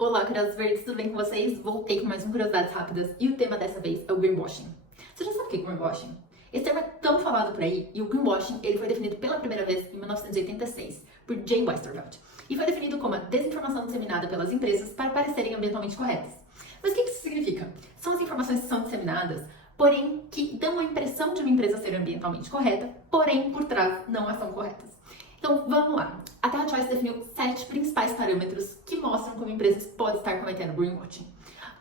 Olá, curiosos verdes, tudo bem com vocês? Voltei com mais um Curiosidades Rápidas e o tema dessa vez é o greenwashing. Você já sabe o que é greenwashing? Esse termo é tão falado por aí e o greenwashing ele foi definido pela primeira vez em 1986 por Jay Westervelt e foi definido como a desinformação disseminada pelas empresas para parecerem ambientalmente corretas. Mas o que isso significa? São as informações que são disseminadas, porém que dão a impressão de uma empresa ser ambientalmente correta, porém por trás não a são corretas. Então, vamos lá. A TerraChoice definiu 7 principais parâmetros que mostram como empresas podem estar cometendo greenwashing.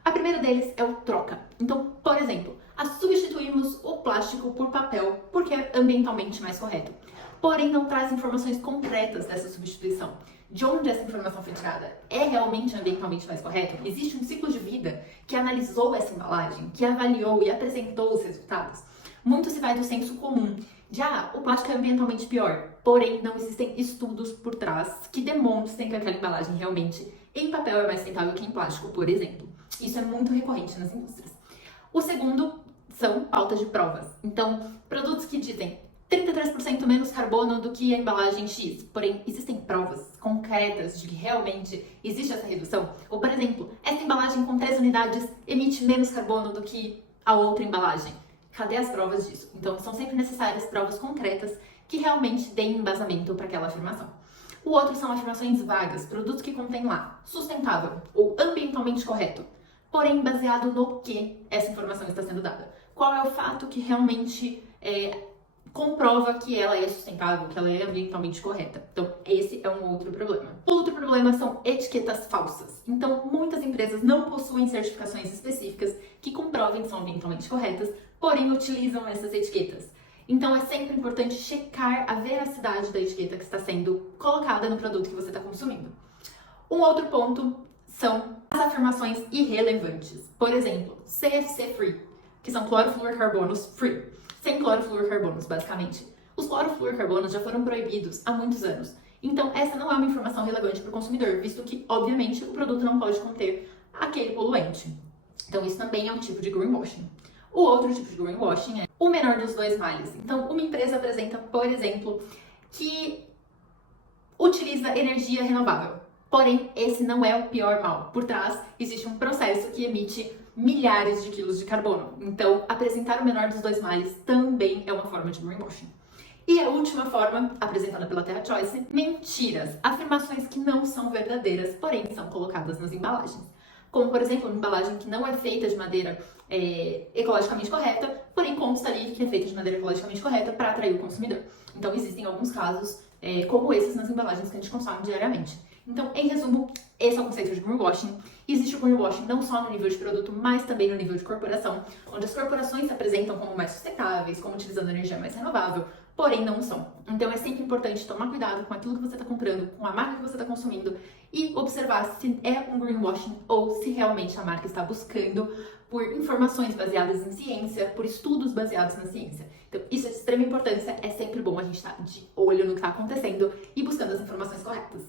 A primeira deles é o troca. Então, por exemplo, substituímos o plástico por papel porque é ambientalmente mais correto. Porém, não traz informações concretas dessa substituição. De onde essa informação foi tirada? É realmente ambientalmente mais correto? Existe um ciclo de vida que analisou essa embalagem, que avaliou e apresentou os resultados? Muito se vai do senso comum. O plástico é ambientalmente pior, porém não existem estudos por trás que demonstrem que aquela embalagem realmente em papel é mais sustentável que em plástico, por exemplo. Isso é muito recorrente nas indústrias. O segundo são pautas de provas. Então, produtos que dizem 33% menos carbono do que a embalagem X, porém existem provas concretas de que realmente existe essa redução? Ou, por exemplo, essa embalagem com 3 unidades emite menos carbono do que a outra embalagem. Cadê as provas disso? Então, são sempre necessárias provas concretas que realmente deem embasamento para aquela afirmação. O outro são afirmações vagas, produtos que contêm lá sustentável ou ambientalmente correto, porém baseado no que essa informação está sendo dada. Qual é o fato que realmente comprova que ela é sustentável, que ela é ambientalmente correta. Então, esse é um outro problema. Outro problema são etiquetas falsas. Então, muitas empresas não possuem certificações específicas que comprovem que são ambientalmente corretas, porém utilizam essas etiquetas. Então, é sempre importante checar a veracidade da etiqueta que está sendo colocada no produto que você está consumindo. Um outro ponto são as afirmações irrelevantes. Por exemplo, CFC free, que são clorofluorcarbonos free. Sem clorofluorcarbonos, basicamente. Os clorofluorcarbonos já foram proibidos há muitos anos. Então, essa não é uma informação relevante para o consumidor, visto que, obviamente, o produto não pode conter aquele poluente. Então, isso também é um tipo de greenwashing. O outro tipo de greenwashing é o menor dos dois males. Então, uma empresa apresenta, por exemplo, que utiliza energia renovável. Porém, esse não é o pior mal. Por trás, existe um processo que emite milhares de quilos de carbono. Então, apresentar o menor dos dois males também é uma forma de greenwashing. E a última forma, apresentada pela TerraChoice, mentiras. Afirmações que não são verdadeiras, porém são colocadas nas embalagens. Como, por exemplo, uma embalagem que não é feita de madeira ecologicamente correta, porém consta ali que é feita de madeira ecologicamente correta para atrair o consumidor. Então, existem alguns casos como esses nas embalagens que a gente consome diariamente. Então, em resumo, esse é o conceito de greenwashing. Existe o greenwashing não só no nível de produto, mas também no nível de corporação, onde as corporações se apresentam como mais sustentáveis, como utilizando energia mais renovável, porém não são. Então, é sempre importante tomar cuidado com aquilo que você está comprando, com a marca que você está consumindo e observar se é um greenwashing ou se realmente a marca está buscando por informações baseadas em ciência, por estudos baseados na ciência. Então, isso é de extrema importância, é sempre bom a gente estar de olho no que está acontecendo e buscando as informações corretas.